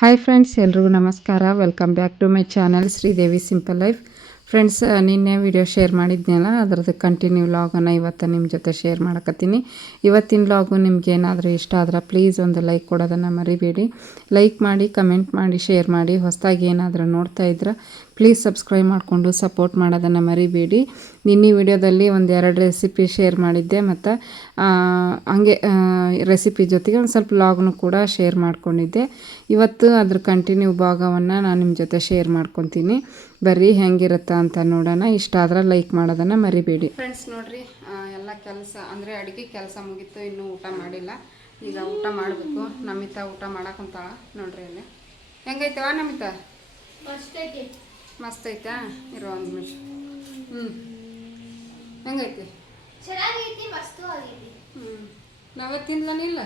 Hi friends ಎಲ್ರಿಗೂ ನಮಸ್ಕಾರ. Welcome back to my channel Sridevi simple life friends ನಿನ್ನೆ video share ಮಾಡಿದ್ನಲ್ಲ, ಅದರದ್ದು ಕಂಟಿನ್ಯೂ ಲಾಗನ್ನು ಇವತ್ತು ನಿಮ್ಮ ಜೊತೆ ಶೇರ್ ಮಾಡಕತ್ತೀನಿ. ಇವತ್ತಿನ ಲಾಗು ನಿಮ್ಗೆ ಏನಾದರೂ ಇಷ್ಟ ಆದ್ರೆ ಪ್ಲೀಸ್ ಒಂದು ಲೈಕ್ ಕೊಡೋದನ್ನು ಮರಿಬೇಡಿ. ಲೈಕ್ ಮಾಡಿ ಕಮೆಂಟ್ ಮಾಡಿ ಶೇರ್ ಮಾಡಿ, ಹೊಸದಾಗಿ ಏನಾದರೂ ನೋಡ್ತಾ ಇದ್ರೆ ಪ್ಲೀಸ್ ಸಬ್ಸ್ಕ್ರೈಬ್ ಮಾಡಿಕೊಂಡು ಸಪೋರ್ಟ್ ಮಾಡೋದನ್ನು ಮರಿಬೇಡಿ. ನಿನ್ನೆ ವಿಡಿಯೋದಲ್ಲಿ ಒಂದು ಎರಡು ರೆಸಿಪಿ ಶೇರ್ ಮಾಡಿದ್ದೆ ಮತ್ತು ಹಂಗೆ ರೆಸಿಪಿ ಜೊತೆಗೆ ಒಂದು ಸ್ವಲ್ಪ ಲಾಗ್ನು ಕೂಡ ಶೇರ್ ಮಾಡ್ಕೊಂಡಿದ್ದೆ. ಇವತ್ತು ಅದ್ರ ಕಂಟಿನ್ಯೂ ಭಾಗವನ್ನು ನಾನು ನಿಮ್ಮ ಜೊತೆ ಶೇರ್ ಮಾಡ್ಕೊತೀನಿ. ಬರ್ರಿ ಹೆಂಗಿರುತ್ತಾ ಅಂತ ನೋಡೋಣ. ಇಷ್ಟ ಆದ್ರೆ ಲೈಕ್ ಮಾಡೋದನ್ನು ಮರಿಬೇಡಿ. ಫ್ರೆಂಡ್ಸ್ ನೋಡಿರಿ ಎಲ್ಲ ಕೆಲಸ ಅಂದರೆ ಅಡುಗೆ ಕೆಲಸ ಮುಗಿತು ಇನ್ನೂ ಊಟ ಮಾಡಿಲ್ಲ. ಈಗ ಊಟ ಮಾಡಬೇಕು. ನಮಿತ ಊಟ ಮಾಡಕ್ಕಂತಾಳ ನೋಡ್ರಿ ಅಲ್ಲಿ. ಹೆಂಗೈತವ ನಮಿತ? ಮಸ್ತ್ ಐತಾ. ಇರೋ ಒಂದು ನಿಮಿಷ. ಹ್ಞೂ ಹೆಂಗೈತಿ? ಚೆನ್ನಾಗೈತಿ ಮಸ್ತು ಆಗೈತಿ. ಹ್ಞೂ ನಾವೇ ತಿಂದ್ಲನಿಲ್ಲ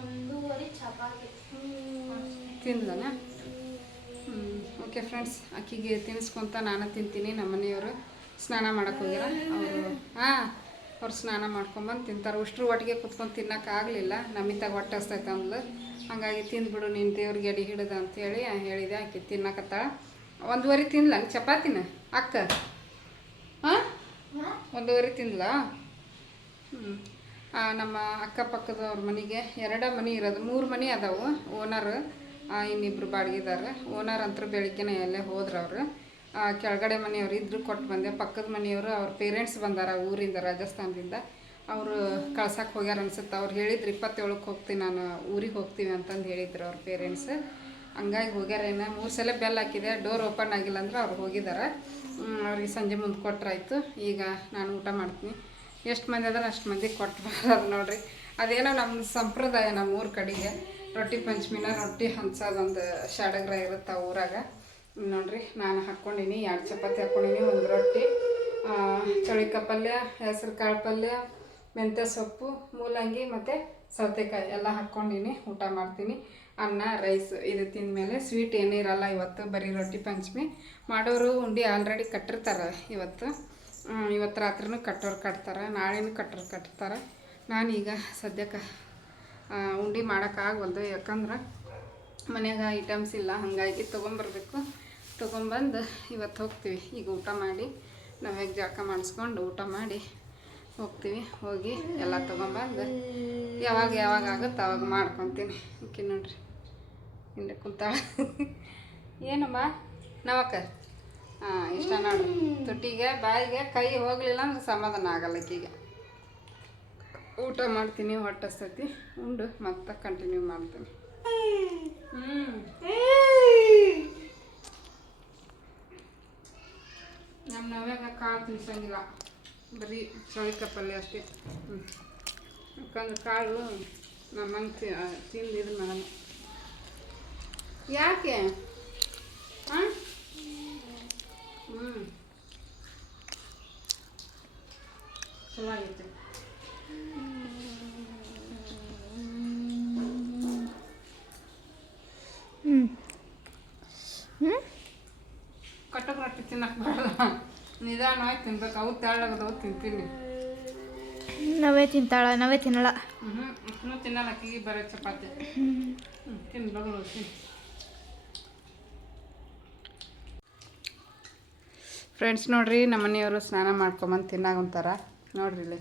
ಒಂದೂವರೆ ಚಪಾತಿ. ತಿಂದನ ಹ್ಞೂ ಓಕೆ ಫ್ರೆಂಡ್ಸ್ ಅಕ್ಕಿಗೆ ತಿನ್ನಿಸ್ಕೊಂತ ನಾನು ತಿಂತೀನಿ. ನಮ್ಮ ಮನೆಯವರು ಸ್ನಾನ ಮಾಡಕ್ಕೆ ಹೋಗ್ಯಾರ. ಅವರು ಹಾಂ ಅವ್ರು ಸ್ನಾನ ಮಾಡ್ಕೊಂಬಂದು ತಿಂತಾರೆ. ಉಷ್ಟ್ರು ಒಟ್ಟಿಗೆ ಕುತ್ಕೊಂಡು ತಿನ್ನೋಕ್ಕಾಗಲಿಲ್ಲ ನಮ್ಮಿತ್ತಾಗ ಹೊಟ್ಟೆ ಹಸ್ತೈತೆ ಅಂದ್ಲು. ಹಾಗಾಗಿ ತಿಂದ್ಬಿಡು ನಿನ್ನ ದೇವ್ರಿಗೆ ಅಡಿ ಹಿಡಿದ ಅಂತೇಳಿ ಹೇಳಿದೆ. ಆಕೆ ತಿನ್ನಕತ್ತಾಳ. ಒಂದುವರೆ ತಿನ್ಲ? ಚಪಾತಿನ? ಅಕ್ಕ? ಒಂದೂವರೆ ತಿಂದ್ಲ? ಹ್ಞೂ ನಮ್ಮ ಅಕ್ಕಪಕ್ಕದವ್ರ ಮನೆಗೆ ಎರಡ ಮನೆ ಇರೋದು ಮೂರು ಮನೆ ಅದಾವು. ಓನರ್ ಇನ್ನಿಬ್ರು ಬಾಡಿಗೆದಾರ. ಓನರ್ ಅಂತರೂ ಬೆಳಿಗ್ಗೆನೆ ಎಲ್ಲೇ ಹೋದ್ರು ಅವರು. ಕೆಳಗಡೆ ಮನೆಯವರು ಇದ್ರು ಕೊಟ್ಟು ಬಂದೆ. ಪಕ್ಕದ ಮನೆಯವರು ಅವ್ರ ಪೇರೆಂಟ್ಸ್ ಬಂದಾರ ಊರಿಂದ ರಾಜಸ್ಥಾನದಿಂದ. ಅವರು ಕಳ್ಸಕ್ಕೆ ಹೋಗ್ಯಾರ ಅನ್ಸುತ್ತೆ. ಅವ್ರು ಹೇಳಿದ್ರು ಇಪ್ಪತ್ತೇಳಕ್ಕೆ ಹೋಗ್ತೀನಿ ನಾನು ಊರಿಗೆ ಹೋಗ್ತೀವಿ ಅಂತಂದು ಹೇಳಿದ್ರು ಅವ್ರ ಪೇರೆಂಟ್ಸ್ ಹಂಗಾಗಿ ಹೋಗ್ಯಾರೇನ ಮೂರು ಸಲ ಬೆಲ್ ಹಾಕಿದೆ ಡೋರ್ ಓಪನ್ ಆಗಿಲ್ಲ ಅಂದ್ರೆ ಅವ್ರು ಹೋಗಿದ್ದಾರೆ ಅವ್ರಿಗೆ ಸಂಜೆ ಮುಂದೆ ಕೊಟ್ಟರಾಯ್ತು ಈಗ ನಾನು ಊಟ ಮಾಡ್ತೀನಿ. ಎಷ್ಟು ಮಂದಿ ಅದಾರ ಅಷ್ಟು ಮಂದಿ ಕೊಟ್ಟು ಬರೋದು ನೋಡ್ರಿ. ಅದೇನೋ ನಮ್ಮ ಸಂಪ್ರದಾಯ ನಮ್ಮ ಊರ ಕಡೆಗೆ. ರೊಟ್ಟಿ ಪಂಚಮಿನ ರೊಟ್ಟಿ ಹಂಚೋದೊಂದು ಶಾಡಗ್ರ ಇರುತ್ತೆ ಆ ಊರಾಗ. ನೋಡ್ರಿ, ನಾನು ಹಾಕ್ಕೊಂಡೀನಿ ಎರಡು ಚಪಾತಿ ಹಾಕ್ಕೊಂಡೀನಿ ಒಂದು ರೊಟ್ಟಿ. ಚಳಿಕ ಪಲ್ಯ ಹೆಸರು ಕಾಳು ಪಲ್ಯ, ಮೆಂತ್ಯ ಸೊಪ್ಪು, ಮೂಲಂಗಿ ಮತ್ತು ಸೌತೆಕಾಯಿ ಎಲ್ಲ ಹಾಕ್ಕೊಂಡೀನಿ ಊಟ ಮಾಡ್ತೀನಿ. ಅನ್ನ ರೈಸ್ ಇದು ತಿಂದಮೇಲೆ ಸ್ವೀಟ್ ಏನಿರಲ್ಲ ಇವತ್ತು, ಬರೀ ರೊಟ್ಟಿ ಪಂಚಮಿ. ಮಾಡೋರು ಉಂಡೆ ಆಲ್ರೆಡಿ ಕಟ್ಟಿರ್ತಾರೆ ಇವತ್ತು. ಇವತ್ತು ರಾತ್ರಿನೂ ಕಟ್ಟೋರು ಕಟ್ತಾರೆ, ನಾಳೆನೂ ಕಟ್ಟೋರು ಕಟ್ತಾರೆ. ನಾನೀಗ ಸದ್ಯಕ್ಕೆ ಉಂಡಿ ಉಂಡೆ ಮಾಡೋಕ್ಕಾಗವಲ್ದು ಯಾಕಂದ್ರೆ ಮನೆಯಾಗ ಐಟಮ್ಸ್ ಇಲ್ಲ, ಹಾಗಾಗಿ ತೊಗೊಂಬರ್ಬೇಕು. ತೊಗೊಂಬಂದು ಇವತ್ತು ಹೋಗ್ತೀವಿ. ಈಗ ಊಟ ಮಾಡಿ ನಾವ್ಯಾಗ ಜಳಕ ಮಾಡಿಸ್ಕೊಂಡು ಊಟ ಮಾಡಿ ಹೋಗ್ತೀವಿ. ಹೋಗಿ ಎಲ್ಲ ತೊಗೊಂಬಂದು, ಯಾವಾಗ ಯಾವಾಗ ಆಗುತ್ತೆ ಅವಾಗ ಮಾಡ್ಕೊತೀನಿ. ಓಕೆ ನೋಡ್ರಿ. ಹಿಂದೆ ಕುಂತಾಳ. ಏನಮ್ಮ? ನವಕ ಹಾಂ ಇಷ್ಟ ನೋಡು. ತುಟಿಗೆ ಬಾಯಿಗೆ, ಕೈ ಹೋಗಲಿಲ್ಲ ಅಂದ್ರೆ ಸಮಾಧಾನ ಆಗಲ್ಲ ಈಗ ಊಟ ಮಾಡ್ತೀನಿ ಹೊಟ್ಟೆ ಸತಿ ಉಂಡು, ಮತ್ತೆ ಕಂಟಿನ್ಯೂ ಮಾಡ್ತೀನಿ. ನಮ್ಮ ನವ್ಯಾಗ ಕಾಳು ತಿನ್ಸಂಗಿಲ್ಲ. ಬರೀ ಚಳಿಕ ಪಲ್ಯ ಅಷ್ಟೇ. ಯಾಕಂದ್ರೆ ಕಾಳು ನಮ್ಮಂಗೆ ತಿ ತಿಂದಿದ್ದು ನಾನು. ಯಾಕೆ? ಹಾಂ? ಹ್ಞೂ ಚಲೋ ಆಗೈತೆ ಕಟ್ಟಕ್ಕೆ ರೊಟ್ಟಿ ತಿನ್ನಕ್ಕೆ ಬರಲ್ಲ. ನಿಧಾನವಾಗಿ ತಿನ್ಬೇಕು. ಅವು ತೆಳ್ಳಗದವು ತಿಂತೀನಿ. ನಾವೇ ತಿಂತಾಳ ನಾವೇ ತಿನ್ನಲ್ಲ. ಹ್ಞೂ ತಿನ್ನಲ್ಲ. ಅಕ್ಕಿಗೆ ಬರೋ ಚಪಾತಿ. ಹ್ಞೂ ತಿನ್ನು ಬಗಳು ತಿನ್ನು ಫ್ರೆಂಡ್ಸ್ ನೋಡ್ರಿ ನಮ್ಮ ಮನೆಯವರು ಸ್ನಾನ ಮಾಡ್ಕೊಂಬಂದು ತಿನ್ನಾಗೊಂತಾರ ನೋಡ್ರಿ ಇಲ್ಲಿ.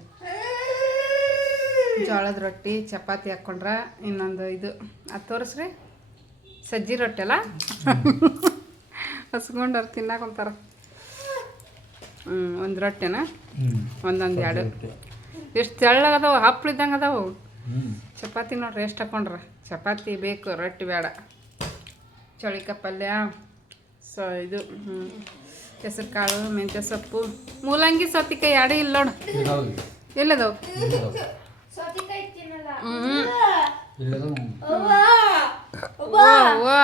ಜೋಳದ ರೊಟ್ಟಿ ಚಪಾತಿ ಹಾಕ್ಕೊಂಡ್ರ ಇನ್ನೊಂದು ಇದು. ಅದು ತೋರಿಸ್ರಿ. ಸಜ್ಜಿ ರೊಟ್ಟಿ ಅಲ್ಲ? ಹಸ್ಕೊಂಡು ಅವ್ರು ತಿನ್ನಾಕೊಂತಾರ ಹ್ಞೂ ಒಂದು ರೊಟ್ಟಿನ? ಒಂದೊಂದು ಎರಡು. ಎಷ್ಟು ತೆಳ್ಳಗದವು ಹಪ್ಪಳ ಇದ್ದಂಗೆ ಅದಾವು. ಚಪಾತಿ ನೋಡ್ರಿ ಎಷ್ಟು ಹಾಕೊಂಡ್ರ? ಚಪಾತಿ ಬೇಕು ರೊಟ್ಟಿ ಬೇಡ. ಚಳಿಕಾಯಿ ಪಲ್ಯ ಸೊ ಇದು ಹೆಸರು ಕಾಳು ಮೆಂತ್ಯ ಸೊಪ್ಪು. ಮೂಲಂಗಿ ಸೌತಿಕಾಯಿ ಎರಡೇ ಇಲ್ಲ ನೋಡು. ಎಲ್ಲದವು. ಸೌತೆಕಾಯಿ ತಿನ್ನಲ್ಲ ಹ್ಞೂ ವಾ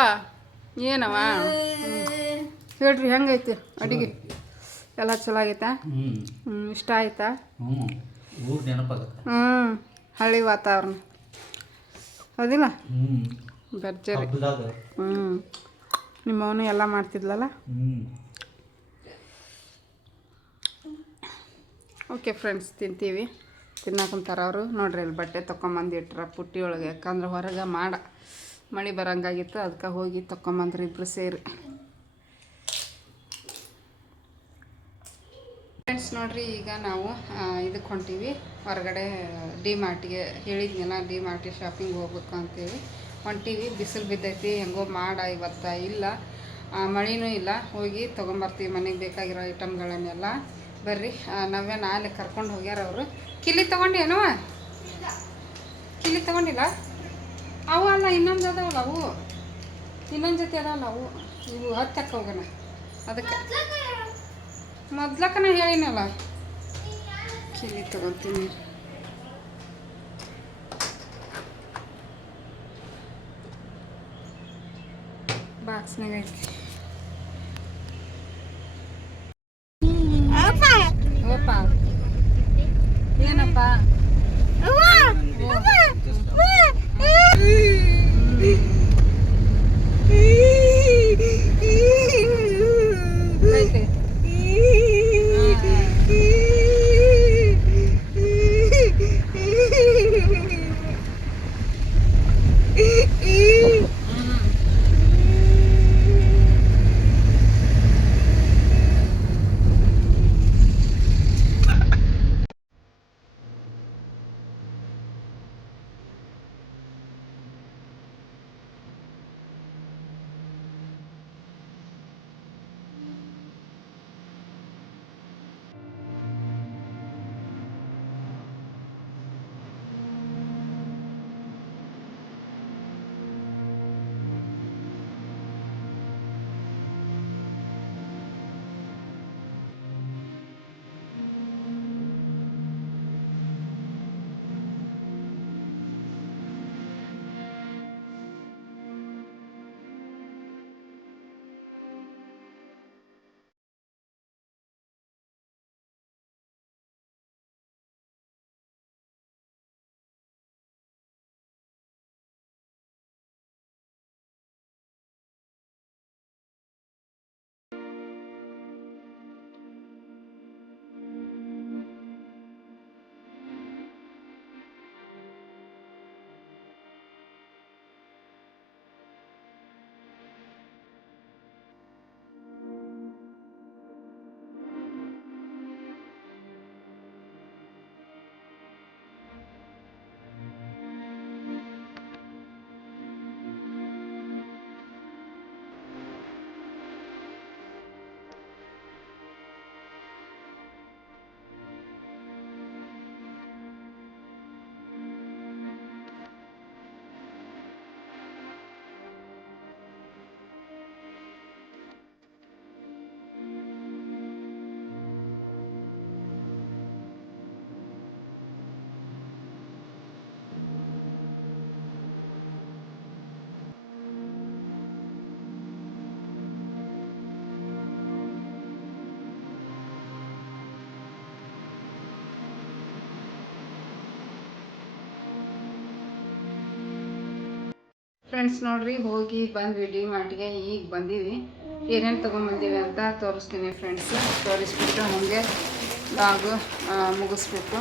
ಏನವ. ಹೇಳ್ರಿ ಹೆಂಗೈತಿ ಅಡಿಗೆ? ಎಲ್ಲ ಚಲೋ ಆಗೈತಾ ಹ್ಞೂ ಇಷ್ಟ ಆಯ್ತಾ? ಹ್ಞೂ ಹಳ್ಳಿ ವಾತಾವರಣ. ಹೌದಿಲ್ಲ? ಭರ್ಜರಿ. ಹ್ಞೂ ನಿಮ್ಮವನು ಎಲ್ಲ ಮಾಡ್ತಿದ್ಲಲ್ಲ? ಓಕೆ ಫ್ರೆಂಡ್ಸ್, ತಿಂತೀವಿ. ತಿನ್ನಕಂತಾರ ಅವರು. ನೋಡ್ರಿ ಇಲ್ಲಿ ಬಟ್ಟೆ ತೊಗೊಂಬಂದಿಟ್ರ ಪುಟ್ಟಿ ಒಳಗೆ. ಯಾಕಂದ್ರೆ ಹೊರಗೆ ಮಾಡ. ಮಳೆ ಬರಂಗಾಗಿತ್ತು ಅದಕ್ಕೆ ಹೋಗಿ ತಗೊಂಬಂದ್ರಿ ಇಬ್ಬರು ಸೇರಿ. ಫ್ರೆಂಡ್ಸ್, ನೋಡ್ರಿ, ಈಗ ನಾವು ಇದಕ್ಕೆ ಹೊಂಟೀವಿ. ಹೊರಗಡೆ ಡಿ ಮಾರ್ಟಿಗೆ ಹೇಳಿದ್ನಲ್ಲ, ಡಿ ಮಾರ್ಟಿಗೆ ಶಾಪಿಂಗ್ ಹೋಗ್ಬೇಕು ಅಂತೇಳಿ. ಹೊಂಟೀವಿ. ಬಿಸಿಲು ಬಿದ್ದೈತಿ, ಹೆಂಗೋ ಮಾಡ ಇವತ್ತು ಇಲ್ಲ. ಮಳೆನೂ ಇಲ್ಲ. ಹೋಗಿ ತೊಗೊಂಬರ್ತೀವಿ ಮನೆಗೆ ಬೇಕಾಗಿರೋ ಐಟಮ್ಗಳನ್ನೆಲ್ಲ. ಬರ್ರಿ. ನವ್ಯ ನಾಲ್ಕು ಕರ್ಕೊಂಡು ಹೋಗ್ಯಾರ ಅವರು. ಕಿಲಿ ತೊಗೊಂಡೇನವ ಕಿಲಿ ತಗೊಂಡಿಲ್ಲ? ಅವು ಅಲ್ಲ, ಇನ್ನೊಂದು ಅದಾವಲ್ಲ ಅವು. ಇನ್ನೊಂದು ಜೊತೆ ಅದಾವಲ್ಲ ಅವು. ಇವು ಹತ್ತಕ್ಕ ಹೋಗೋಣ ಅದಕ್ಕೆ ಮೊದ್ಲಕ್ಕನ ಹೇಳಿನಲ್ಲ. ಕಿಲಿ ತಗೊತೀನಿ. ಬಾಕ್ಸ್ನಾಗ ಐತಿ ಫ್ರೆಂಡ್ಸ್ ನೋಡ್ರಿ, ಹೋಗಿ ಬಂದ್ವಿ ಡಿ ಮಾರ್ಟ್ಗೆ ಈಗ ಬಂದೀವಿ. ಏನೇನು ತೊಗೊಂಬಂದೀವಿ ಅಂತ ತೋರಿಸ್ತೀನಿ ಫ್ರೆಂಡ್ಸ್ ತೋರಿಸ್ಬಿಟ್ಟು ಹಾಗೆ ಲಾಗು ಮುಗಿಸ್ಬೇಕು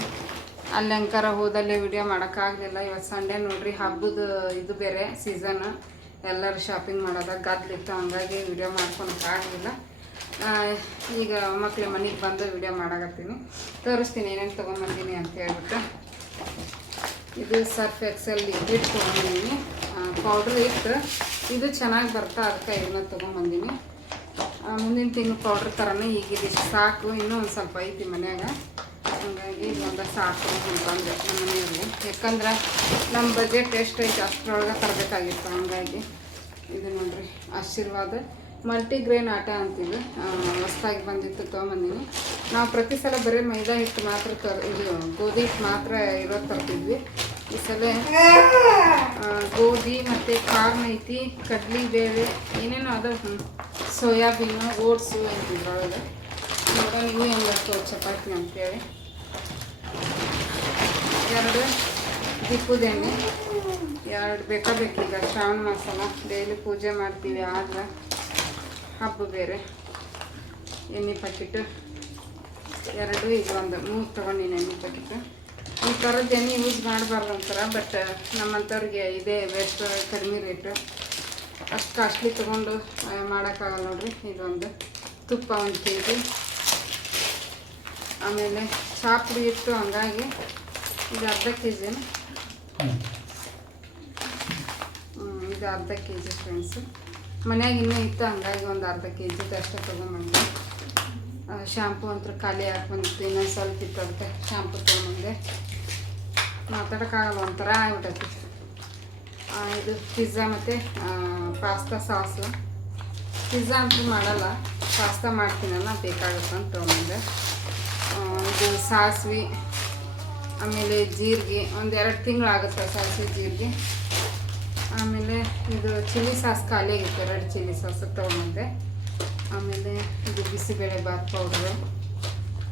ಅಲ್ಲಿ ಅಂಕಾರ ಹೋದಲ್ಲಿ ವಿಡಿಯೋ ಮಾಡೋಕ್ಕಾಗಲಿಲ್ಲ. ಇವತ್ತು ಸಂಡೇ ನೋಡ್ರಿ, ಹಬ್ಬದ ಇದು ಬೇರೆ ಸೀಸನ್ ಎಲ್ಲರೂ ಶಾಪಿಂಗ್ ಮಾಡೋದಾಗ ಗದ್ಲಿತ್ತು ಹಂಗಾಗಿ ವಿಡಿಯೋ ಮಾಡ್ಕೊಳಕ್ಕಾಗಲಿಲ್ಲ. ಈಗ ಮಕ್ಕಳು ಮನೆಗೆ ಬಂದು ವಿಡಿಯೋ ಮಾಡಾಕತ್ತೀನಿ. ತೋರಿಸ್ತೀನಿ ಏನೇನು ತೊಗೊಂಬಂದೀನಿ ಅಂತ ಹೇಳ್ಬಿಟ್ಟು. ಇದು ಸರ್ಫ್ ಎಕ್ಸೆಲ್ ಲಿಕ್ವಿಡ್ ತೊಗೊಂಡಿದ್ದೀನಿ ಪೌಡ್ರ್ ಇತ್ತು ಇದು ಚೆನ್ನಾಗಿ ಬರ್ತಾ ಅದಕ್ಕೆ ಇದನ್ನ ತೊಗೊಂಬಂದೀನಿ. ಮುಂದಿನ ತಿಂಗಳು ಪೌಡ್ರ್ ಥರನೇ ಈಗ ಸಾಕು. ಇನ್ನೂ ಒಂದು ಸ್ವಲ್ಪ ಐತಿ ಮನ್ಯಾಗ. ಹಂಗಾಗಿ ಇದೊಂದು ಸಾಕು ಅಂತಂದೆ ನಮ್ಮ ಮನೆಯಲ್ಲಿ. ಯಾಕಂದ್ರೆ ನಮ್ಮ ಬಜೆಟ್ ಎಷ್ಟು ಐತೆ, ಅಷ್ಟರೊಳಗೆ ತರಬೇಕಾಗಿತ್ತು. ಹಂಗಾಗಿ ಇದು ನೋಡಿರಿ, ಆಶೀರ್ವಾದ. ಮಲ್ಟಿಗ್ರೇನ್ ಆಟ ಅಂತಿದ್ದು ಹೊಸ್ದಾಗಿ ಬಂದಿತ್ತು, ತೊಗೊಂಬಂದಿನಿ. ನಾವು ಪ್ರತಿ ಸಲ ಬರೀ ಮೈದಾ ಹಿಟ್ಟು ಮಾತ್ರ ತರ, ಇದು ಗೋಧಿ ಹಿಟ್ಟು ಮಾತ್ರ ಇರೋದು ತರ್ತಿದ್ವಿ. ಈ ಸಲ ಗೋಧಿ ಮತ್ತು ಕಾರ್ನ್ ಐತಿ, ಕಡ್ಲಿ ಬೇಳೆ, ಏನೇನೋ ಅದ. ಸೋಯಾಬೀನು ಓಟ್ಸು ಇದ್ರೊಳಗೆ. ನೋಡೋಣ ಇವು ಹೆಂಗೆ ಚಪಾತಿ ಅಂತೇಳಿ. ಎರಡು ದಿಪ್ಪುದೆಣ್ಣೆ ಎರಡು ಬೇಕಾ ಬೇಕೀಗ ಶ್ರಾವಣ ಮಾಸನ. ಡೈಲಿ ಪೂಜೆ ಮಾಡ್ತೀವಿ ಆದ್ರೆ ಹಬ್ಬ ಬೇರೆ. ಎಣ್ಣೆ ಪ್ಯಾಕೆಟ್ ಎರಡು ಇದು ಒಂದು, ಮೂರು ತೊಗೊಂಡಿನಿ ಎಣ್ಣೆ ಪ್ಯಾಕೆಟ್ ಈ ಥರದ್ದೇನು ಯೂಸ್ ಮಾಡಬಾರ್ದು ಅಂತಾರ ಬಟ್ ನಮ್ಮಂಥವ್ರಿಗೆ ಇದೇ ಬೆಸ್ಟ್ ಕಡಿಮೆ ರೇಟು ಅಷ್ಟು ಕಾಸ್ಟ್ಲಿ ತೊಗೊಂಡು ಮಾಡೋಕ್ಕಾಗಲ್ಲ ನೋಡ್ರಿ, ಇದೊಂದು ತುಪ್ಪ ಒಂದು ಕೆ ಜಿ ಆಮೇಲೆ ಚಹಾ ಇಟ್ಟು ಹಂಗಾಗಿ ಇದು ಅರ್ಧ ಕೆ ಜಿನ ಇದು ಅರ್ಧ ಕೆ ಜಿ ಫ್ರೆಂಡ್ಸು ಮನ್ಯಾಗ ಇನ್ನೂ ಇತ್ತು ಹಂಗಾಗಿ ಒಂದು ಅರ್ಧ ಕೆ ಜಿದು ಅಷ್ಟೇ ತೊಗೊಂಬಂದೆ. ಶ್ಯಾಂಪು ಅಂತೂ ಖಾಲಿ ಹಾಕ್ಬಂದಿತ್ತು, ಇನ್ನೊಂದು ಸ್ವಲ್ಪ ಇತ್ತು ಅದಕ್ಕೆ ಶ್ಯಾಂಪು ತೊಗೊಂಬಂದೆ. ಮಾತಾಡೋಕ್ಕಾಗಲ್ಲ ಒಂಥರ ಆಗ್ಬಿಟ್ಟೈತಿ ಇದು ಪಿಜ್ಜಾ ಮತ್ತು ಪಾಸ್ತಾ ಸಾಸು ಪಿಜ್ಜಾ ಅಂತೂ ಮಾಡಲ್ಲ ಪಾಸ್ತಾ ಮಾಡ್ತೀನಲ್ಲ, ಬೇಕಾಗುತ್ತೆ ಅಂತ ತೊಗೊಂಡೆ ಇದು ಸಾಸ್ವಿ, ಆಮೇಲೆ ಜೀರಿಗೆ, ಒಂದು ಎರಡು ತಿಂಗಳು ಆಗುತ್ತೆ ಸಾಸಿವೆ, ಜೀರಿಗೆ. ಆಮೇಲೆ ಇದು ಚಿಲ್ಲಿ ಸಾಸ್ ಖಾಲಿ ಎರಡು ಚಿಲ್ಲಿ ಸಾಸ್ ತೊಗೊಂಡೆ ಆಮೇಲೆ ಇದು ಬಿಸಿಬೇಳೆ ಬಾತ್ ಪೌಡ್ರು.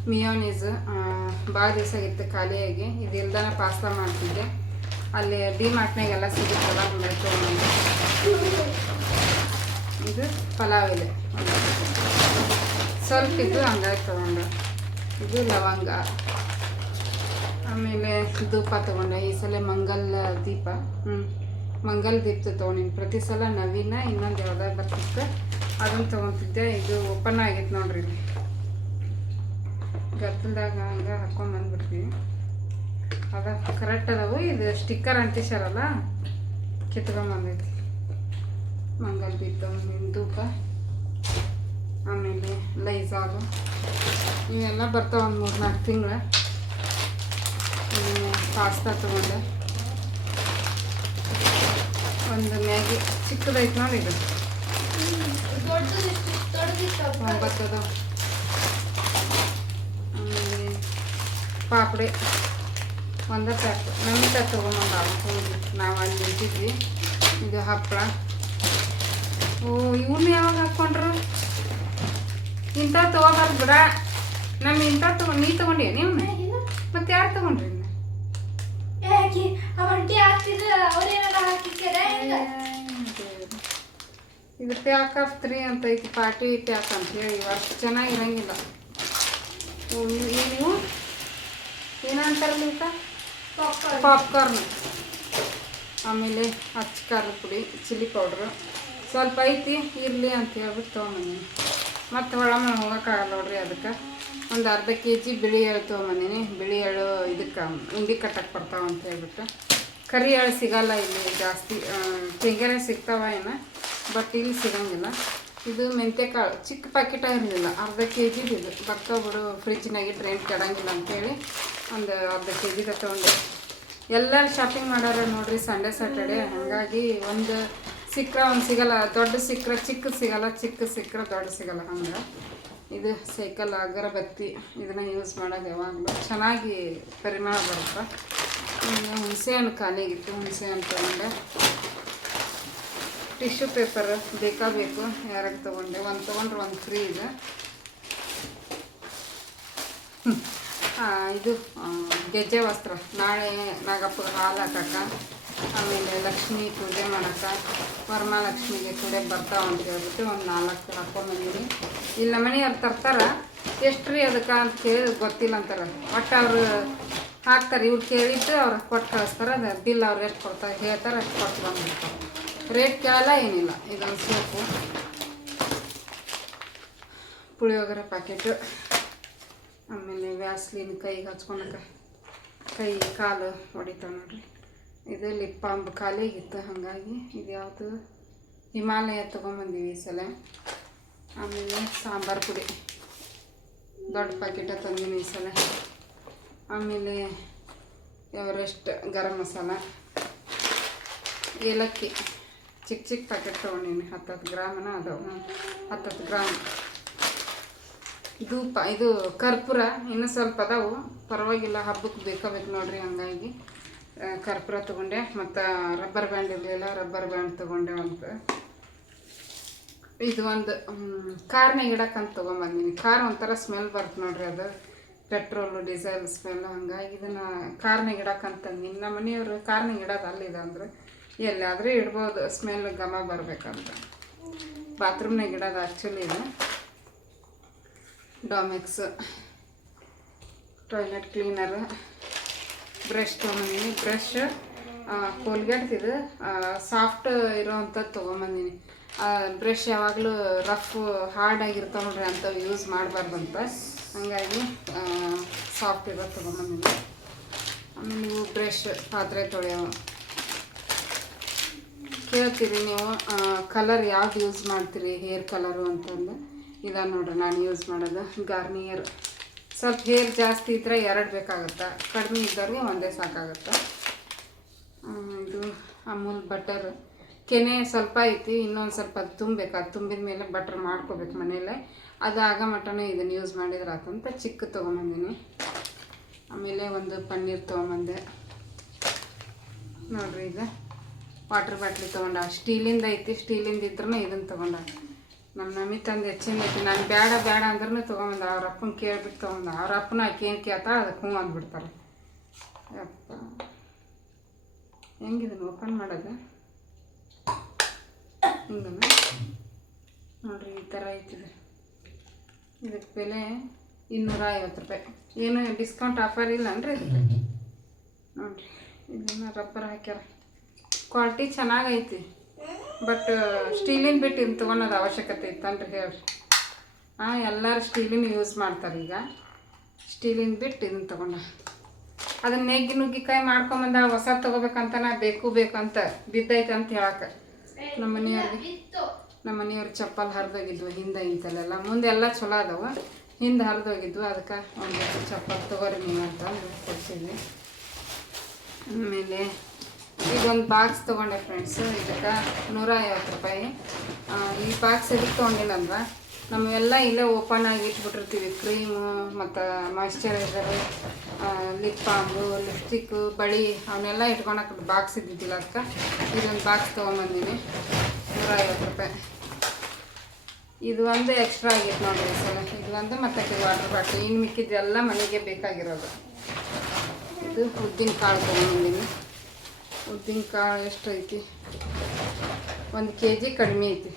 ಮಿಯೋನೀಸ್ ಭಾಳ ದಿವಸ ಆಗಿತ್ತು ಖಾಲಿಯಾಗಿ ಇದು ಇಲ್ದಾನ ಪಾಸ್ತಾ ಮಾಡ್ತಿದ್ದೆ. ಅಲ್ಲಿ ಡಿ ಮಾರ್ಟ್ನಾಗೆಲ್ಲ ಸಿಗುತ್ತಲ್ಲ ಹಂಗಾಗಿ ಇದು ಪಲಾವ್ ಇದೆ. ಸ್ವಲ್ಪ ಇದು ಹಂಗಾಗಿ ತೊಗೊಂಡೆ. ಇದು ಲವಂಗ. ಆಮೇಲೆ ಧೂಪ ತೊಗೊಂಡೆ. ಈ ಸಲ ಮಂಗಲ್ ದೀಪ. ಹ್ಞೂ ಮಂಗಲ್ ದೀಪ ತೊಗೊಂಡಿನಿ. ಪ್ರತಿ ಸಲ ನವೀನ ಇನ್ನೊಂದು ಯಾವ್ದಾರು ಬರ್ತಿತ್ತು. ಅದನ್ನು ತೊಗೊತಿದ್ದೆ. ಇದು ಓಪನ್ ಆಗೈತೆ ನೋಡ್ರಿ ಗದ್ದಲ್ದಾಗ ಹಂಗೆ ಹಾಕ್ಕೊಂಡು ಬಂದ್ಬಿಡ್ತೀವಿ. ಅದ ಕರೆಕ್ಟ್ ಅದಾವು. ಇದು ಸ್ಟಿಕ್ಕರ್ ಅಂಟಿಸ್ಯಾರಲ್ಲ ಕಿತ್ಕೊಂಬಂದೈತಿ. ಮಂಗಲ್ ಬೀತವು ನಿಮ್ಮ ತೂಕ ಆಮೇಲೆ ಲೈಜಾಲು ಇವೆಲ್ಲ ಬರ್ತಾವೆ ಒಂದು ಮೂರು ನಾಲ್ಕು ತಿಂಗಳ ಪಾಸ್ತಾ ತೊಗೊಂಡೆ. ಒಂದು ಮ್ಯಾಗಿ ಚಿಕ್ಕದೈತೆ ನೋಡಿ ಇದು. ದೊಡ್ಡದಿಷ್ಟು ಪಾಪಡೆ. ಒಂದು ಪ್ಯಾಕ್. ನಮ್ಮ ಪ್ಯಾಕ್ ತೊಗೊಂಬಂದ ಹೋಗಿ ನಾವು ಅಲ್ಲಿ ನಿಂತಿದ್ವಿ ಇದು ಹಪ್ಪಳ. ಓ ಇವನ್ನ ಯಾವಾಗ ಹಾಕ್ಕೊಂಡ್ರು ಇಂಥ ತೊಗೋಬಾರ್ದು ಬಿಡ. ನಮ್ಮ ಇಂಥ ತೊಗೊಂಡು ನೀ ತೊಗೊಂಡಿ ನೀವು ಮತ್ತೆ ಯಾರು ತೊಗೊಂಡ್ರಿ ಇದು ಪ್ಯಾಕ್ ಆಫ್ ತ್ರೀ ಅಂತ ಐತಿ. ಪಾರ್ಟಿ ಪ್ಯಾಕ್ ಅಂತ ಹೇಳಿ. ಅಷ್ಟು ಚೆನ್ನಾಗಿರಂಗಿಲ್ಲ. ನೀವು ಏನಂತಾರಲ್ಲ ಪಾಪ್ಕಾರ್ನ್ ಆಮೇಲೆ ಹಚ್ಚ ಖಾರದ ಪುಡಿ ಚಿಲ್ಲಿ ಪೌಡ್ರು. ಸ್ವಲ್ಪ ಐತಿ ಇರಲಿ ಅಂತ ಹೇಳ್ಬಿಟ್ಟು ತೊಗೊಂಬಂದಿನಿ ಮತ್ತು ಒಳಮೆ ಹೋಗೋಕ್ಕಾಗಲ್ಲ ನೋಡ್ರಿ ಅದಕ್ಕೆ. ಒಂದು ಅರ್ಧ ಕೆ ಜಿ ಬಿಳಿ ಎಳ್ಳು ತೊಗೊಂಬಂದೀನಿ ಬಿಳಿ ಎಳ್ಳು ಇದಕ್ಕೆ ಉಂಡಿ ಕಟ್ಟಕ್ಕೆ ಬರ್ತಾವ ಅಂತ ಹೇಳ್ಬಿಟ್ಟು. ಕರಿ ಎಳ್ಳು ಸಿಗಲ್ಲ ಇಲ್ಲಿ ಜಾಸ್ತಿ. ತೆಂಗಿನ ಸಿಗ್ತಾವ ಏನು? ಬಟ್ ಇಲ್ಲಿ ಸಿಗಂಗಿಲ್ಲ. ಇದು ಮೆಂತ್ಯಕಾಳು. ಚಿಕ್ಕ ಪ್ಯಾಕೆಟ್ ಆಗಿರಲಿಲ್ಲ. ಅರ್ಧ ಕೆ ಜಿದು ಇದು. ಬರ್ತಾವ ಬಿಡು ಫ್ರಿಜ್ನಾಗೆ ಟ್ರೈನ್ ಕೆಡಂಗಿಲ್ಲ ಅಂತೇಳಿ ಒಂದು ಅರ್ಧ ಕೆ ಜಿ ತೊಗೊಂಡೆ. ಎಲ್ಲರೂ ಶಾಪಿಂಗ್ ಮಾಡ್ಯಾರ ನೋಡ್ರಿ ಸಂಡೇ ಸ್ಯಾಟರ್ಡೆ ಹಾಗಾಗಿ ಒಂದು ಸಿಕ್ಕರೆ ಒಂದು ಸಿಗಲ್ಲ. ದೊಡ್ಡ ಸಿಕ್ಕರೆ ಚಿಕ್ಕ ಸಿಗಲ್ಲ ಚಿಕ್ಕ ಸಿಕ್ಕರೆ, ದೊಡ್ಡ ಸಿಗಲ್ಲ ಹಂಗೆ. ಇದು ಸೈಕಲ್ ಅಗರಬತ್ತಿ ಇದನ್ನು ಯೂಸ್ ಮಾಡೋದು ಯಾವಾಗಲೂ ಚೆನ್ನಾಗಿ ಪರಿಮಳ ಬರುತ್ತೆ. ಹುಣಸೆ ಹಣ್ಣು ಖಾಲಿಯಾಗಿತ್ತು. ಹುಣಸೆ ಹಣ್ಣು ತೊಗೊಂಡೆ. ಟಿಶ್ಯೂ ಪೇಪರ್ ಬೇಕಾಗಬೇಕು, ಯಾರಾಗ ತೊಗೊಂಡೆ? ಒಂದು ತೊಗೊಂಡ್ರೆ ಒಂದು ಫ್ರೀ ಇದೆ. ಇದು ಗೆಜ್ಜೆ ವಸ್ತ್ರ. ನಾಳೆ ನಾಗಪ್ಪಗೆ ಹಾಲು ಹಾಕಕ್ಕ, ಆಮೇಲೆ ಲಕ್ಷ್ಮಿ ಪೂಜೆ ಮಾಡೋಕ್ಕೆ, ವರಮಹಾಲಕ್ಷ್ಮಿಗೆ ಕೂಡ ಅಂತ ಹೇಳ್ಬಿಟ್ಟು ಒಂದು ನಾಲ್ಕು ಹಾಕೊಂಡ್ಬಂದಿದ್ದೀನಿ ಇಲ್ಲಿ ನಮ್ಮ ಮನೆಯವ್ರು ತರ್ತಾರೆ. ಎಷ್ಟು ರೀ ಅದಕ್ಕೆ ಅಂತ ಕೇಳಿ ಗೊತ್ತಿಲ್ಲ ಅಂತಾರೆ ಒಟ್ಟು ಅವರು ಹಾಕ್ತಾರೆ. ಇವ್ರು ಕೇಳಿದ್ದು ಅವ್ರು ಕೊಟ್ಟು ಕಳಿಸ್ತಾರೆ. ಅದು ಬಿಲ್ ಅವ್ರು ಎಷ್ಟು ಕೊಡ್ತಾರೆ ಹೇಳ್ತಾರೆ, ಅಷ್ಟು ಕೊಟ್ಟು ಬಂದ್ಬಿಡ್ತಾರೆ. ರೇಟ್ ಕೇಳಲ್ಲ, ಏನಿಲ್ಲ. ಇದೊಂದು ಸೋಪು. ಪುಳಿಯೋಗರೆ ಪ್ಯಾಕೆಟು ಆಮೇಲೆ ವ್ಯಾಸ್ಲಿನ್ ಕೈಗೆ ಹಚ್ಕೊಳಕ ಕೈ, ಕಾಲು ಹೊಡಿತಾವೆ ನೋಡಿರಿ. ಇದು ಲಿಪ್ ಬಾಂಬ್ ಖಾಲಿಯಾಗಿತ್ತು ಹಾಗಾಗಿ ಇದು ಯಾವುದು? ಹಿಮಾಲಯ ತೊಗೊಂಬಂದೀವಿ ಈ ಸಲ. ಆಮೇಲೆ ಸಾಂಬಾರು ಪುಡಿ. ದೊಡ್ಡ ಪ್ಯಾಕೆಟ ತಂದಿನಿ ಈ ಸಲ. ಆಮೇಲೆ ಎವರೆಸ್ಟ್ ಗರಂ ಮಸಾಲ. ಏಲಕ್ಕಿ. ಚಿಕ್ಕ ಚಿಕ್ಕ ಪ್ಯಾಕೆಟ್ ತೊಗೊಂಡೀನಿ. ಹತ್ತತ್ತು ಗ್ರಾಮನ ಅದಾವೆ ಹತ್ತತ್ತು ಗ್ರಾಮ್. ಧೂಪ. ಇದು ಕರ್ಪೂರ. ಇನ್ನೂ ಸ್ವಲ್ಪ ಅದಾವು. ಪರವಾಗಿಲ್ಲ. ಹಬ್ಬಕ್ಕೆ ಬೇಕಾಗಬೇಕು ಬೇಕು ನೋಡ್ರಿ ಹಂಗಾಗಿ. ಕರ್ಪೂರ ತೊಗೊಂಡೆ. ಮತ್ತು ರಬ್ಬರ್ ಬ್ಯಾಂಡ್ ಇರಲಿಲ್ಲ. ರಬ್ಬರ್ ಬ್ಯಾಂಡ್ ತೊಗೊಂಡೆ ಅಂತ ಇದು ಒಂದು ಕಾರ್ನಾಗ ಇಡಕ್ಕಂತ ತೊಗೊಂಬಂದಿನಿ. ಕಾರ್ ಒಂಥರ ಸ್ಮೆಲ್ ಬರುತ್ತೆ ನೋಡ್ರಿ ಅದು. ಪೆಟ್ರೋಲು, ಡೀಸೆಲ್, ಸ್ಮೆಲ್, ಹಂಗಾಗಿ ಇದನ್ನ ಕಾರ್ನಾಗ ಇಡಕ್ಕಂತಂದು. ನಮ್ಮ ಮನೆಯವರು ಕಾರ್ನಾಗ ಇಡೋದು ಅಲ್ಲಿದೆ ಅಂದ್ರೆ ಎಲ್ಲಾದರೂ ಇಡ್ಬೋದು. ಸ್ಮೆಲ್, ಘಮ ಬರಬೇಕಂತ. ಬಾತ್ರೂಮ್ನಾಗ ಇಡೋದು ಆ್ಯಕ್ಚುಲಿ ಇದು. ಡಾಮೆಕ್ಸ್ ಟಾಯ್ಲೆಟ್ ಕ್ಲೀನರ್ ಬ್ರಷ್ ತೊಗೊಂಬಂದಿನಿ. ಬ್ರಷ್ ಕೋಲ್ಗೇಟ್ ಇದು ಸಾಫ್ಟ್ ಇರೋವಂಥದ್ದು ತೊಗೊಂಬಂದಿನಿ. ಬ್ರಷ್ ಯಾವಾಗಲೂ ರಫ್ ಹಾರ್ಡ್ ಆಗಿರ್ತಾವೆ ನೋಡ್ರಿ ಅಂಥವು ಯೂಸ್ ಮಾಡಬಾರ್ದಂತ. ಹಂಗಾಗಿ ಸಾಫ್ಟ್ ಇರೋದು ತೊಗೊಂಬಂದಿನಿ. ಆಮೇಲೆ ನೀವು ಬ್ರಷ್ ಪಾತ್ರೆ ತೊಳೆಯೋ, ಕೇಳ್ತೀರಿ ನೀವು ಕಲರ್ ಯಾವ್ದು ಯೂಸ್ ಮಾಡ್ತೀರಿ ಹೇರ್ ಕಲರು ಅಂತಂದು ಇಲ್ಲ ನೋಡ್ರಿ ನಾನು ಯೂಸ್ ಮಾಡೋದು ಗಾರ್ನಿಯರ್ ಸ್ವಲ್ಪ ಹೇರ್ ಜಾಸ್ತಿ ಇದ್ರೆ ಎರಡು ಬೇಕಾಗುತ್ತೆ, ಕಡಿಮೆ ಇದ್ದವ್ರಿಗೆ ಒಂದೇ ಸಾಕಾಗುತ್ತೆ. ಇದು ಅಮೂಲ್ ಬಟರ್ ಕೆನೆ ಸ್ವಲ್ಪ ಐತಿ, ಇನ್ನೊಂದು ಸ್ವಲ್ಪ ತುಂಬಬೇಕು, ಅದು ತುಂಬಿದ ಮೇಲೆ ಬಟರ್ ಮಾಡ್ಕೋಬೇಕು ಮನೇಲೆ ಅದು ಆಗ ಮಟನೂ ಇದನ್ನು ಯೂಸ್ ಮಾಡಿದ್ರೆ ಆತಂತ ಚಿಕ್ಕ ತೊಗೊಂಬಂದಿನಿ. ಆಮೇಲೆ ಒಂದು ಪನ್ನೀರ್ ತೊಗೊಂಬಂದೆ. ನೋಡ್ರಿ ಇದು ವಾಟರ್ ಬಾಟ್ಲಿ ತೊಗೊಂಡ ಸ್ಟೀಲಿಂದ ಐತಿ ಸ್ಟೀಲಿಂದ ಇದ್ರೂ ಇದನ್ನು ತೊಗೊಂಡ. ನಮ್ಮ ನಮ್ಮಿ ತಂದು ಹೆಚ್ಚಿನ ಐತಿ ನಾನು ಬೇಡ ಬೇಡ ಅಂದ್ರೂ ತೊಗೊಂಬಂದ, ಅವ್ರ ಅಪ್ಪನ ಕೇಳ್ಬಿಟ್ಟು ತೊಗೊಂಡ ಅವ್ರ ಅಪ್ಪನ ಆಕೆ ಏನು ಕೇತ ಅದಕ್ಕೆ ಹ್ಞೂ ಅಂದ್ಬಿಡ್ತಾರೆ. ಅಪ್ಪ ಹೆಂಗಿದನ್ನು ಓಪನ್ ಮಾಡೋದು? ಹಿಂಗನ? ನೋಡ್ರಿ ಈ ಥರ ಐತಿದೆ ಇದಕ್ಕೆ ಬೆಲೆ ಇನ್ನೂರ ಐವತ್ತು ರೂಪಾಯಿ. ಏನು ಡಿಸ್ಕೌಂಟ್ ಆಫರ್ ಇಲ್ಲ ಅನ್ರಿ ನೋಡ್ರಿ ಇದನ್ನ ರಬ್ಬರ್ ಹಾಕ್ಯಾರ. ಕ್ವಾಲಿಟಿ ಚೆನ್ನಾಗೈತಿ ಬಟ್ ಸ್ಟೀಲಿನ ಬಿಟ್ಟು ಇನ್ನು ತೊಗೊಳೋದು ಅವಶ್ಯಕತೆ ಇತ್ತನ್ರಿ ಹೇಳ್ರಿ. ಹಾಂ ಎಲ್ಲರೂ ಸ್ಟೀಲಿನ ಯೂಸ್ ಮಾಡ್ತಾರೆ ಈಗ. ಸ್ಟೀಲಿನ ಬಿಟ್ಟು ಇದನ್ನ ತೊಗೊಂಡ. ಅದನ್ನ ನೆಗ್ಗಿ ನುಗ್ಗಿಕಾಯಿ ಮಾಡ್ಕೊಂಬಂದ ಹೊಸ ತೊಗೋಬೇಕಂತ ನಾ ಬೇಕು ಬೇಕು ಅಂತ ಬಿದ್ದೈತೆ ಅಂತ ಹೇಳಕ್ಕೆ ನಮ್ಮ ಮನೆಯವ್ರಿಗೆ ನಮ್ಮ ಮನೆಯವ್ರ ಚಪ್ಪಲ್ ಹರಿದೋಗಿದ್ವು, ಹಿಂದೆ ಇಂತಲೆಲ್ಲ. ಮುಂದೆ ಎಲ್ಲ ಚಲೋ ಅದಾವ ಹಿಂದೆ ಹರಿದೋಗಿದ್ವು, ಅದಕ್ಕೆ ಒಂದು ಚಪ್ಪಲ್ ತಗೋರಿ ನೀವು ಅಂತ ಕೊಡ್ಸಿದ್ವಿ. ಆಮೇಲೆ ಇದೊಂದು ಬಾಕ್ಸ್ ತೊಗೊಂಡೆ ಫ್ರೆಂಡ್ಸು ಇದಕ್ಕೆ ನೂರ ಐವತ್ತು ರೂಪಾಯಿ ಈ ಬಾಕ್ಸ್ ಎದಕ್ಕೆ ತೊಗೊಂಡಿಲ್ಲ ಅಂದ್ರೆ ನಮ್ಮೆಲ್ಲ ಇಲ್ಲೇ ಓಪನ್ ಆಗಿ ಇಟ್ಬಿಟ್ಟಿರ್ತೀವಿ ಕ್ರೀಮು ಮತ್ತು ಮಾಯ್ಶ್ಚರೈಸರು ಲಿಪ್ ಬಾಂಬು ಲಿಪ್ಸ್ಟಿಕ್ಕು ಬಳಿ ಅವನ್ನೆಲ್ಲ ಇಟ್ಕೊಳಕ್ಕೆ ಬಾಕ್ಸ್ ಇದ್ದಿದ್ದಿಲ್ಲ ಅದಕ್ಕೆ. ಇದೊಂದು ಬಾಕ್ಸ್ ತೊಗೊಂಬಂದೀನಿ. ನೂರ ಐವತ್ತು ರೂಪಾಯಿ. ಇದು ಒಂದು ಎಕ್ಸ್ಟ್ರಾ ಆಗಿತ್ತು ನೋಡಿರಿ ಈ ಸಲ. ಇದು ಒಂದು ಮತ್ತು ವಾಟರ್ ಬಾಟ್ಲಿ ಇನ್ನು ಮಿಕ್ಕಿದ್ದೆಲ್ಲ ಮನೆಗೆ ಬೇಕಾಗಿರೋದು. ಇದು ಉದ್ದಿನ ಕಾಳು ತೊಗೊಂಡಿದ್ದೀನಿ ಉದ್ದಿನ ಕಾಳು ಎಷ್ಟು ಐತಿ? ಒಂದು ಕೆ ಜಿ ಕಡಿಮೆ ಐತಿ.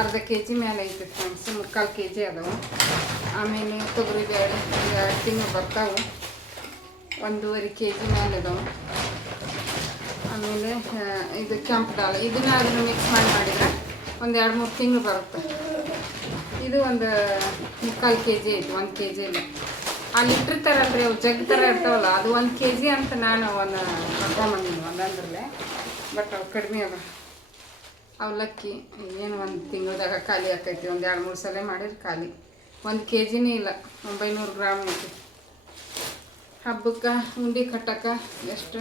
ಅರ್ಧ ಕೆ ಜಿ ಮೇಲೆ ಐತಿ ಫ್ರೆಂಡ್ಸ್ ಮುಕ್ಕಾಲು ಕೆ ಜಿ ಅದಾವೆ. ಆಮೇಲೆ ತೊಗರಿ ಬೇಳೆ ಎರಡು ತಿಂಗಳು ಬರ್ತಾವೆ. ಒಂದೂವರೆ ಕೆ ಜಿ ಮೇಲೆ ಅದಾವೆ. ಆಮೇಲೆ ಆ, ಇದು ಕೆಂಪು ದಾಲ್ ಇದನ್ನ ಅದನ್ನು ಮಿಕ್ಸ್ ಮಾಡಿ ಮಾಡಿದ್ರೆ ಒಂದು ಎರಡು ಮೂರು ತಿಂಗಳು ಬರುತ್ತೆ. ಇದು ಒಂದು ಮುಕ್ಕಾಲು ಕೆ ಜಿ ಐತಿ ಒಂದು ಕೆ ಜಿ ಇಲ್ಲ ಥರ ಅಂದರೆ ಅವು ಜಗ್ ಥರ ಇರ್ತಾವಲ್ಲ ಅದು ಒಂದು ಕೆ ಜಿ ಅಂತ ನಾನು ಒಂದು ಹಾಕೊಂಬಂದಿನಿ ಒಂದಂದ್ರಲ್ಲೇ. ಬಟ್ ಅವು ಕಡಿಮೆ ಅವಲಕ್ಕಿ ಏನು ಒಂದು ತಿಂಗಳದಾಗ ಖಾಲಿ ಆಕೈತಿ ಒಂದು ಎರಡು ಮೂರು ಸಲ ಮಾಡಿದ್ರೆ ಖಾಲಿ. ಒಂದು ಕೆ ಜಿನೇ ಇಲ್ಲ. ಒಂಬೈನೂರು ಗ್ರಾಮ್ ಐತಿ. ಹಬ್ಬಕ್ಕೆ ಉಂಡೆ ಕಟ್ಟಕ್ಕೆ ಎಷ್ಟು?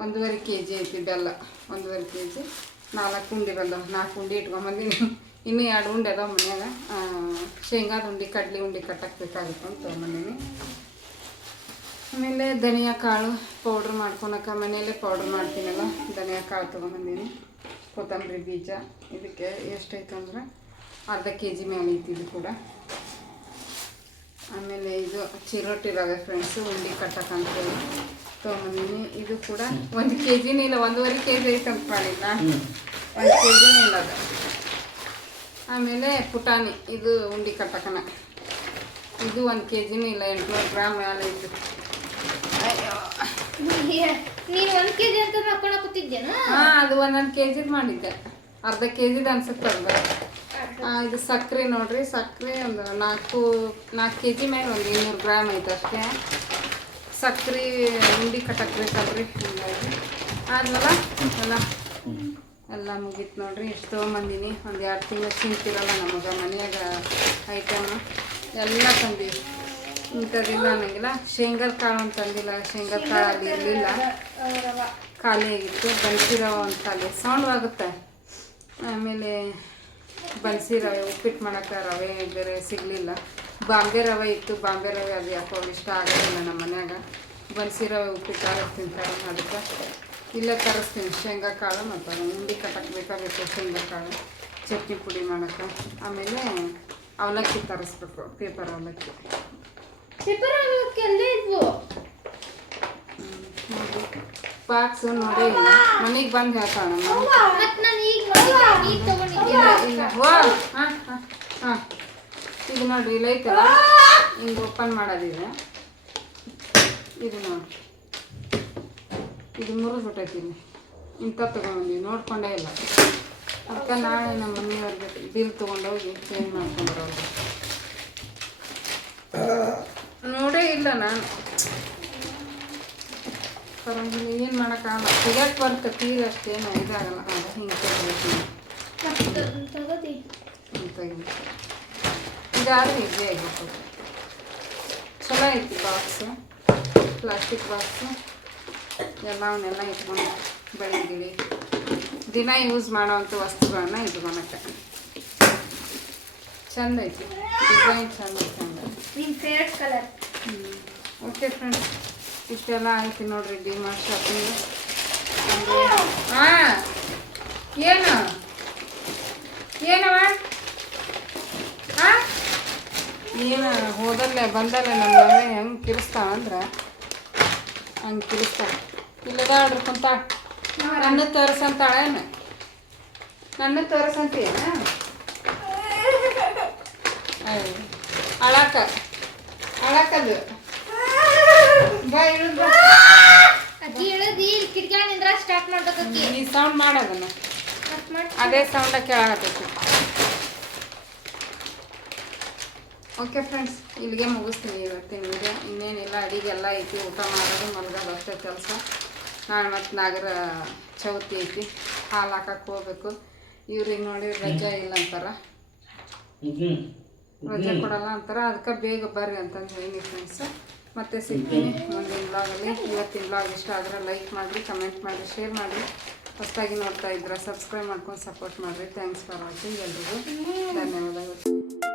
ಒಂದೂವರೆ ಕೆ ಜಿ ಐತಿ ಬೆಲ್ಲ, ಒಂದೂವರೆ ಕೆ ಜಿ ನಾಲ್ಕು ಉಂಡೆ ಬೆಲ್ಲ, ನಾಲ್ಕು ಉಂಡೆ ಇಟ್ಕೊಂಬಂದಿನಿ. ಇನ್ನೂ ಎರಡು ಉಂಡೆ ಅದಾವ ಮನ್ಯಾಗ. ಶೇಂಗಾದ ಉಂಡೆ, ಕಡ್ಲಿ ಉಂಡೆ ಕಟ್ಟಕ್ಕೆ ಬೇಕಾಗುತ್ತೆ ಅಂತ ತೊಗೊಂಬಂದೀನಿ. ಆಮೇಲೆ ಧನಿಯಾ ಕಾಳು ಪೌಡ್ರ್ ಮಾಡ್ಕೊಳಕ್ಕೆ ಮನೆಯಲ್ಲೇ ಪೌಡ್ರ್ ಮಾಡ್ತೀನಲ್ಲ, ಧನಿಯಾ ಕಾಳು ತೊಗೊಂಬಂದೀನಿ. ಕೊತ್ತಂಬರಿ ಬೀಜ, ಇದಕ್ಕೆ ಎಷ್ಟೈತೆ ಅಂದ್ರೆ ಅರ್ಧ ಕೆ ಜಿ ಮೇಲೆ ಐತಿ ಇದು ಕೂಡ. ಆಮೇಲೆ ಇದು ಚಿರೋಟಿ ಫ್ರೆಂಡ್ಸು ಉಂಡೆ ಕಟ್ಟಕ್ಕಂತೇಳಿ ತೊಗೊಂಬಂದಿನಿ ಇದು ಕೂಡ ಒಂದು ಕೆ ಜಿನೂ ಇಲ್ಲ ಒಂದೂವರೆ ಕೆ ಜಿ ಐತೆ ಅಂತ ಮಾಡಿಲ್ಲ ಒಂದು ಕೆ ಜಿನೂ ಇಲ್ಲ ಅದು. ಆಮೇಲೆ ಪುಟಾಣಿ ಇದು ಉಂಡಿ ಕಟ್ಟಕನ. ಇದು ಒಂದು ಕೆ ಜಿನೂ ಇಲ್ಲ ಎಂಟುನೂರು ಗ್ರಾಮ್ ಮೇಲೆ ಇದು ಅಯ್ಯೋ ನೀನು ಕೆ ಕೆಜಿ ಅಂತ ಹಾಕೊಂಡು ಕೂತಿದ್ದೇನು ಹಾಂ ಅದು ಒಂದೊಂದು ಕೆ ಜಿದು ಮಾಡಿದ್ದೆ. ಅರ್ಧ ಕೆ ಜಿದು ಅನ್ಸುತ್ತೆ ಅರ್ಧ ಇದು ಸಕ್ಕರೆ ನೋಡ್ರಿ ಸಕ್ಕರೆ ಒಂದು ನಾಲ್ಕು ನಾಲ್ಕು ಕೆ ಜಿ ಮೇಲೆ ಒಂದು ಇನ್ನೂರು ಗ್ರಾಮ್ ಐತೆ ಅಷ್ಟೇ. ಸಕ್ಕರೆ ಉಂಡಿ ಕಟ್ಟಾಕ್ಬೇಕಲ್ರಿ ಹಂಗಾಗಿ. ಆದ್ಮೇಲೆ ಎಲ್ಲ ಎಲ್ಲ ಮುಗೀತು ನೋಡ್ರಿ. ಎಷ್ಟೋ ಮಂದಿನಿ ಒಂದು ಎರಡು ತಿಂಗಳು ಸಿಂತಿರಲ್ಲ ನಮಗೆ ಮನೆಯಾಗ ಐಟಮ್. ಎಲ್ಲ ತಂದೀವಿ ಇಂಥದ್ದಿಲ್ಲ ಅನ್ನಂಗಿಲ್ಲ. ಶೇಂಗಾದ ಕಾಳು ಅಂತ ತಂದಿಲ್ಲ ಶೇಂಗಾದ ಕಾಳು ಅಲ್ಲಿ ಇರಲಿಲ್ಲ. ಖಾಲಿ ಆಗಿತ್ತು. ಬನ್ಸಿ ರವೆ ಒಂದು ಖಾಲಿ ಸೌಂಡ್ ಆಗುತ್ತೆ. ಆಮೇಲೆ ಬನ್ಸಿ ರವೆ ಉಪ್ಪಿಟ್ಟು ಮಾಡೋಕೆ ರವೆ ಬೇರೆ ಸಿಗಲಿಲ್ಲ. ಬಾಂಬೆ ರವೆ ಇತ್ತು. ಬಾಂಬೆ ರವೆ ಅದು ಯಾಕೋ ಇಷ್ಟ ಆಗೋದಿಲ್ಲ ನಮ್ಮ ಮನ್ಯಾಗ. ಬನ್ಸಿ ರವೆ ಉಪ್ಪಿಟ್ಟು ತಿಂತಾರೆ ಅದಕ್ಕೆ. ಇಲ್ಲ ತರಿಸ್ತೀನಿ. ಶೇಂಗಾ ಕಾಳು ಮತ್ತು ಉಂಡಿ ಕಟ್ಟಕ್ಕೆ ಬೇಕಾಗಿತ್ತು ಶೇಂಗಾ ಕಾಳು. ಚಟ್ನಿ ಪುಡಿ ಮಾಡೋಕ್ಕೆ. ಆಮೇಲೆ ಅವಲಕ್ಕಿ ತರಿಸ್ಬೇಕು. ಪೇಪರ್ ಅವಲಕ್ಕಿ. ಪೇಪರ್ ಅವಲಕ್ಕಿ ಇದ್ವು. ಬಾಕ್ಸ್ ನೋಡಿ. ಮನೆಗೆ ಬಂದು ಹೇಳ್ತಾಳ. ಈಗ ಇಲ್ಲ ಹಾಂ ಹಾಂ ಹಾಂ. ಈಗ ನೋಡ್ರಿ ಇಲ್ಲ ಐತಲ್ಲ? ಹಿಂಗೆ ಓಪನ್ ಮಾಡೋದಿದೆ. ಇದು ನೋಡಿ ಇದು ಮುರಿದ್ಬಿಟ್ಟೈತಿ ಇಲ್ಲಿ ಇಂಥ ತೊಗೊಂಡ್ವಿ ನೋಡ್ಕೊಂಡೇ ಇಲ್ಲ. ಅದಕ್ಕೆ ನಾಳೆ ನಮ್ಮ ಮನೆಯವ್ರಿಗೆ ಬಿಲ್ ತೊಗೊಂಡೋಗಿ ಚೇಂಜ್ ಮಾಡ್ಕೊಂಡ್ಬರೋದು ನೋಡೇ ಇಲ್ಲ ನಾನು. ಪರವಾಗಿಲ್ಲ ಏನು ಮಾಡೋಕ್ಕಾಗಲ್ಲ ಸಿಗಕ್ಕೆ ಬರುತ್ತೆ ತೀರ ಅಷ್ಟೇನು ಇದಾಗಲ್ಲ. ಹಿಂಗೆ ತಗೋತೀನಿ ಹಿಂಗೆ ತೆಗಿಬೇಕು ಇದಾದ್ರೆ ಈಸಿ ಆಗಿರ್ತದೆ ಚಲೋ ಐತಿ ಬಾಕ್ಸು ಪ್ಲಾಸ್ಟಿಕ್ ಬಾಕ್ಸು ಎಲ್ಲವನ್ನೆಲ್ಲ ಇಟ್ಕೊಂಡು ಬೆಳೆ ಗಿಳಿ ದಿನ ಯೂಸ್ ಮಾಡೋವಂಥ ವಸ್ತುಗಳನ್ನ ಇಟ್ಕೊಳಕ್ಕೆ ಚಂದ ಐತಿ ಡಿಸೈನ್ ಚಂದ ಚಂದ ನಿನ್ ಫೇವ್ರೆಟ್ ಕಲರ್ ಓಕೆ ಫ್ರೆಂಡ್ಸ್ ಇಷ್ಟೆಲ್ಲ ಆಯ್ತು ನೋಡ್ರಿ ಡಿ ಮಾರ್ಟ್ ಶಾಪಿಂಗ್ ಹಾಂ ಏನು ಏನವ ಏನು ಹೋದಲ್ಲೇ ಬಂದಲ್ಲೇ ನಮ್ಮ ಮನೆ ಹೆಂಗೆ ಕಿರಿಸ್ತಾ ಅಂದ್ರೆ ಹಂಗೆ ಕಿರಿಸ್ತಾ. ಇಲ್ಲದ ಆಡ್ರಿ ಕುಂತ ನನ್ನ ತೋರಿಸಂತಾಳೇನು? ನನ್ನ ತೋರಿಸಂತೀಯ ಅಳಕ. ಅಳಕದು. ಬಾ ಇಳಿದು ಅಕ್ಕಿ ಇಳಿದಿ ಕಿಟಕಿಯಾಗ ನಿಂದ್ರ ಸ್ಟಾರ್ಟ್ ಮಾಡ್ಬೇಕು ನೀ ಸೌಂಡ್ ಮಾಡೋದನ್ನ ಅದೇ ಸೌಂಡ ಕೇಳಾಗತ್ತೈತಿ ಓಕೆ ಫ್ರೆಂಡ್ಸ್ ಇಲ್ಲಿಗೆ ಮುಗಿಸ್ತೀನಿ. ಇವತ್ತಿನ ವಿಡಿಯೋ ಇನ್ನೇನಿಲ್ಲ ಅಡಿಗೆಲ್ಲ ಐತಿ. ಊಟ ಮಾಡೋದು ಮಲಗೋದು ಅಷ್ಟೇ ಕೆಲಸ. ನಾಳೆ ಮತ್ತು ನಾಗರ ಚೌತಿ ಐತಿ. ಹಾಲು ಹಾಕಕ್ಕೆ ಹೋಗ್ಬೇಕು. ಇವ್ರಿಗೆ ನೋಡಿ ರಜಾ ಇಲ್ಲ ಅಂತಾರ. ರಜೆ ಕೊಡಲ್ಲ ಅಂತಾರ. ಅದಕ್ಕೆ ಬೇಗ ಬರ್ರಿ ಅಂತಂದು ಹೇಳಿ ಫ್ರೆಂಡ್ಸ್ ಮತ್ತೆ ಸಿಗ್ತೀನಿ ಮುಂದಿನ ಬ್ಲಾಗಲ್ಲಿ ಇವತ್ತಿನ ಬ್ಲಾಗ್ ಇಷ್ಟ ಆದರೆ ಲೈಕ್ ಮಾಡಿರಿ ಕಮೆಂಟ್ ಮಾಡಿ ಶೇರ್ ಮಾಡಿ ಹೊಸದಾಗಿ ನೋಡ್ತಾ ಇದ್ರೆ ಸಬ್ಸ್ಕ್ರೈಬ್ ಮಾಡ್ಕೊಂಡು ಸಪೋರ್ಟ್ ಮಾಡಿರಿ. ಥ್ಯಾಂಕ್ಸ್ ಫಾರ್ ವಾಚಿಂಗ್ ಎಲ್ರಿಗೂ. ಧನ್ಯವಾದಗಳು.